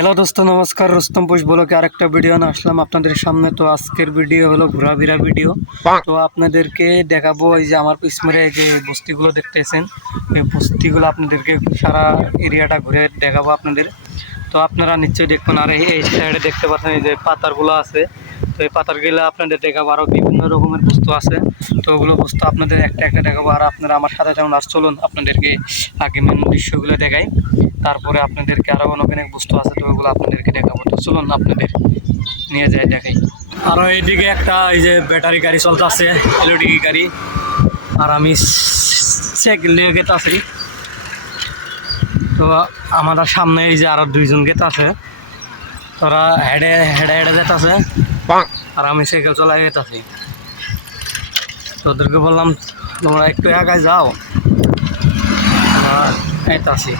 Hello दोस्तों नमस्कार रुस्तम पुष बोलो कि আরেকটা ভিডিও না আসলাম আপনাদের সামনে। তো আজকের ভিডিও হলো ঘোরাফেরার ভিডিও। তো আপনাদেরকে দেখাবো এই যে আমার পিছনে যে বস্তিগুলো দেখতেছেন, এই বস্তিগুলো আপনাদেরকে সারা এরিয়াটা ঘুরে দেখাবো আপনাদের। তো আপনারা নিশ্চয়ই দেখুন। আর এই সাইডে দেখতে পাচ্ছেন এই যে পাতারগুলো আছে, তো এই পাতারগুলো আপনাদের দেখাবো। আরও বিভিন্ন রকমের বস্তু আছে, তো ওগুলো বস্তু আপনাদের একটা একটা দেখাবো। আর আপনারা আমার সাথে যেমন আজ চলুন আপনাদেরকে আগে মেন দৃশ্যগুলো দেখাই, তারপরে আপনাদেরকে আরও অনেক বস্তু আছে, তো ওগুলো আপনাদেরকে দেখাবো। তো চলুন আপনাদের নিয়ে যাই দেখাই। আরও এইদিকে একটা এই যে ব্যাটারি গাড়ি চলতে আছে, এলইডি গাড়ি। আর আমি সাইকেল নিয়ে গেতে আছি। তো আমাদের সামনে এই যে আরো দুইজন গেতে আছে, তোরা হেডে হেডে হেডে যেতে আছে আর আমি সাইকেল চলাই যেতে আছি। তোদেরকে বললাম তোমরা একটু একাই যাও, এটা আছি।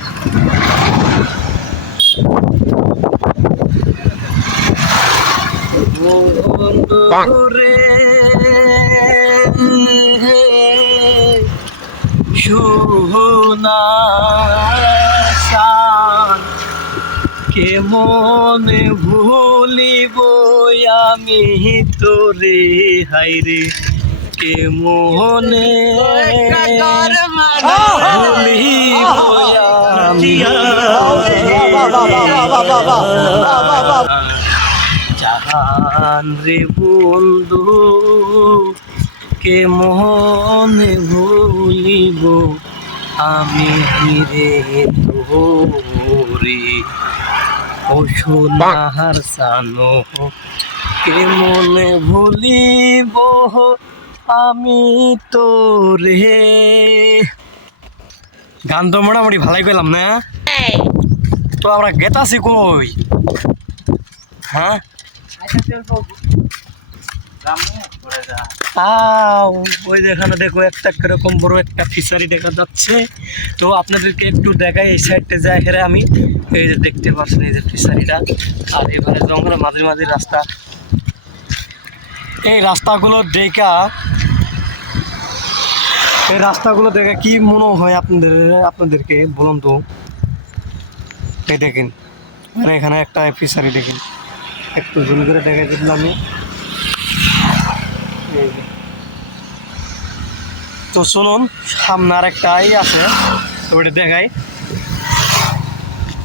সোনা কেমনে ভুলিব আমি তোরে, হাইরে কেমনে ভুলিব আমি জাহান রে বন্ধু, কেমনে ভুলিব আমি রে তোরে, ও সোনার সানো কেমনে ভুলিব আমি তোরে। গান তো মোটামুটি ভালোই পেলাম না? তো আমরা গেতাছি কই? হ্যাঁ ওই যেখানে দেখো একটা কিরকম বড় একটা ফিশারি দেখা যাচ্ছে। তো আপনাদেরকে একটু দেখাই, এই সাইডটা যাই হেরে আমি এই যে দেখতে পাচ্ছেন এই যে ফিশারিটা। আর এবারে জঙ্গলের মাঝে মাঝে রাস্তা, এই রাস্তাগুলো দেখা কি মনে হয় আপনাদেরকে বলুন তো। এই দেখেন মানে এখানে একটা ফিশারি দেখেন, একটু জুম করে দেখাই দিলাম আমি। তো শুনুন সামনে আর একটাই আছে, তো ওটা দেখাই।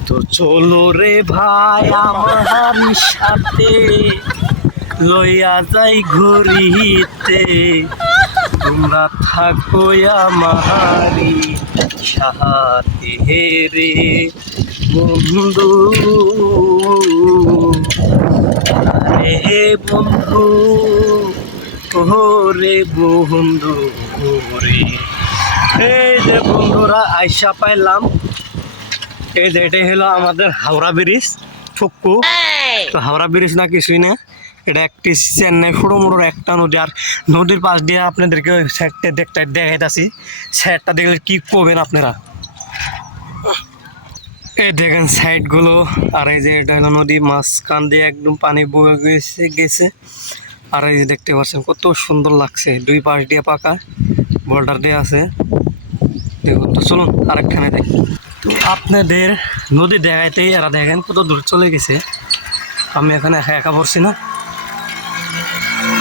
তো চলো রে ভাই আমার সাথে লইয়া যাই ঘুরিতে, তোমরা থাকো আমারি সাথে রে বন্ধু, রে বন্ধু ওরে বন্ধু রে। এই যে বন্ধুরা আইসা পাইলাম, এই যে এটাই হলো আমাদের হাওড়া ব্রিজ ঠুক্কু। তো হাওড়া ব্রিজ না কিছুই না, এটা একটি চেন্নাই ফোড়োমোড়োর একটা নদী। আর নদীর পাশ দিয়ে আপনাদেরকে ওই সাইডটা দেখাইতেছি, সাইডটা দেখলে কি করবেন আপনারা। এই দেখেন সাইডগুলো। আর এই যে এটা হলো নদী, মাঝখান দিয়ে একদম পানি বয়ে গেছে। আর এই যে দেখতে পাচ্ছেন কত সুন্দর লাগছে, দুই পাশ দিয়ে পাকা বর্ডার দিয়ে আছে দেখুন। তো চলুন আরেকখানে দেখ। তো আপনাদের নদী দেখাইতেই এরা দেখেন কত দূর চলে গেছে। আমি এখানে একা একা পড়ছি না,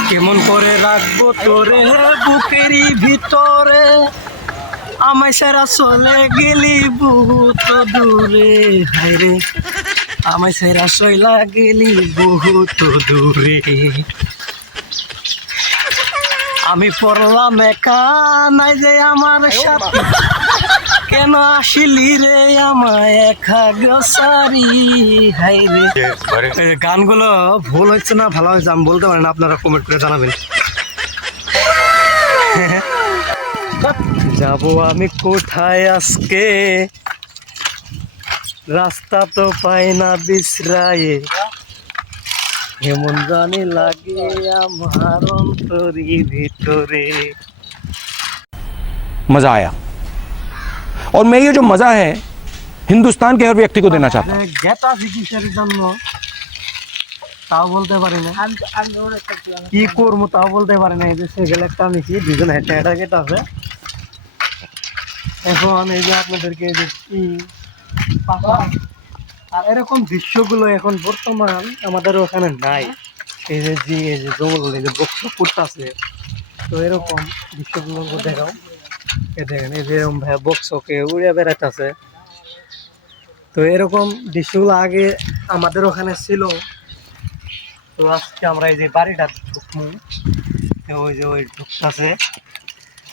কেমন করে রাখবো তোরে বুকেরই ভিতরে, আমায় সারা চলে গেলি বহুত দূরে, হায়রে আমায় সারা চলা গেলি বহুত দূরে। আমি পড়লাম একা নাই যে আমার সাথে, কেন আসিলি রে আমায় একা গোসারি, হাইরে। গানগুলো ভুল হচ্ছে না ভালো হয়েছে আমি বলতে পারি না, আপনারা কমেন্ট করে জানাবেন। যাবো আমি কোথায় আজকে, রাস্তা তো পাই না বিশ্রায়ে, এমন জানি লাগে আমার অন্তরি ভিতরে। मजा आया और मैं ये जो मजा है हिंदुस्तान के हर व्यक्ति को देना चाहता हूँ। গেতা চিকিৎসার জন্য তাও বলতে পারি না, কি করবো তাও বলতে পারি না। এই যে সাইকেল একটা নিয়েছি, দুজন হেঁটে হেঁটে গেতে আছে। এখন এই যে আপনাদেরকে আর এরকম দৃশ্যগুলো এখন বর্তমান আমাদের ওখানে নাই। এই যে জঙ্গল, এই যে বক্স ফুটতাছে, তো এরকম দৃশ্যগুলো দেখাও। দেখেন এই যে এরকম ভাই বক্সকে উড়ে বেড়াইতেছে। তো এরকম দৃশ্যগুলো আগে আমাদের ওখানে ছিল। তো আজকে আমরা এই যে বাড়িটা ঢুকবো, ওই যে ওই ঢুকতেছে,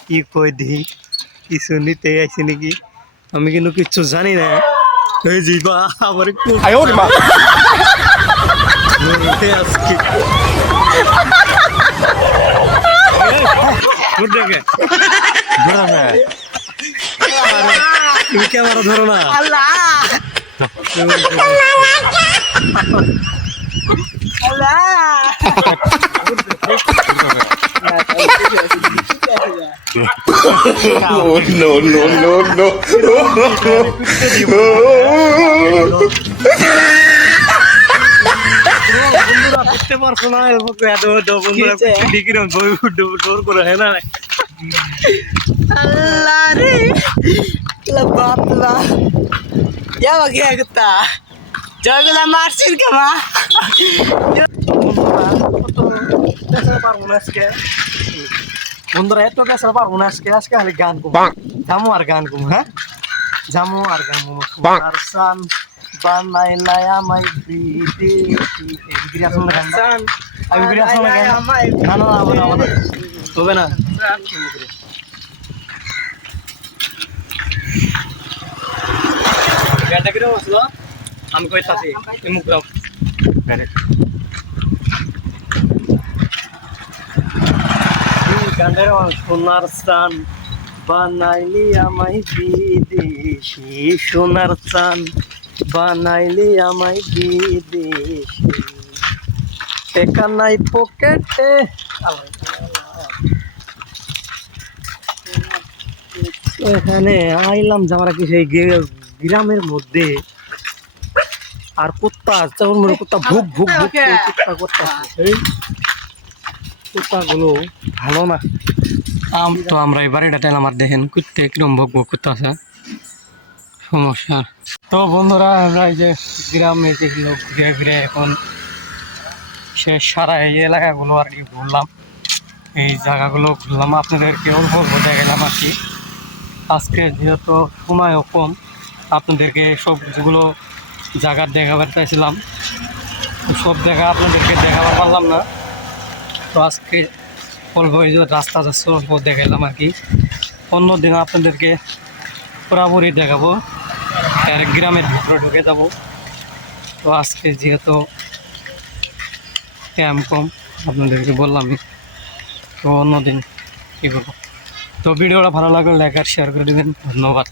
কি কই দিই কিছু নিতে আইছি নাকি, আমি কিন্তু কিচ্ছু জানি না। এই যে বা আমার একটু আজকে দেখে তুমি ক্যামেরা ধরো না। Oh, no, no, no, no. বন্ধুরা করতে পারছো না, বন্ধুরা ডিগ্রি ডোর করে হয় না। Allah रे lebatlah ya bagi kita jangan marsin ke mah বন্ধুরা এত বেসা পারবো না আজকে। আজকে খালি গান কম, জামু আর গান কম। হ্যাঁ, জামু আর গান কম। আর সান বানাইলাই আমায় বিদেশি, বিক্রি আসল না গান, আমি বিক্রি আসল না গান, না না না তবে না। গানটা কিরকম আসলো আমি কইতাছি, মুখ দাও। গানটার সোনার চান বানাইলি আমায় বিদেশি, সোনার চান বানাইলি আমায় বিদেশি, টেকা নাই পকেটে। এখানে আইলাম যে আমরা কি সেই গ্রামের মধ্যে, আর কুত্তা যেমন মনে কুত্তা ভুক ভুক ভুক করে কুত্তা করতেছে। এই কুত্তাগুলো ভালো না। তো আমরা এই বাড়িটা টাইলাম আর দেখেন কুত্তে কিরম ভোগ ভোগ করতে আছে, সমস্যা। তো বন্ধুরা আমরা এই যে গ্রামে যে লোক ঘুরে ঘুরে এখন সে সারা এই এলাকাগুলো আর কি ঘুরলাম, এই জায়গাগুলো ঘুরলাম, আপনাদেরকে অল্প অল্প দেখালাম আর কি। আজকে যেহেতু সময়ও কম, আপনাদেরকে সবগুলো জায়গার দেখাবার চাইছিলাম, সব জায়গা আপনাদেরকে দেখাবার পারলাম না। তো আজকে অল্প এই যে রাস্তা যাচ্ছে অল্প দেখালাম আর কি। অন্যদিন আপনাদেরকে পুরাপুরি দেখাবো, আর গ্রামের ভিতরে ঢুকে যাব। তো আজকে যেহেতু টাইম কম আপনাদেরকে বললামই, তো অন্যদিন কী করবো। তো ভিডিওটা ভালো লাগলে লাইক আর শেয়ার করে দেবেন। ধন্যবাদ।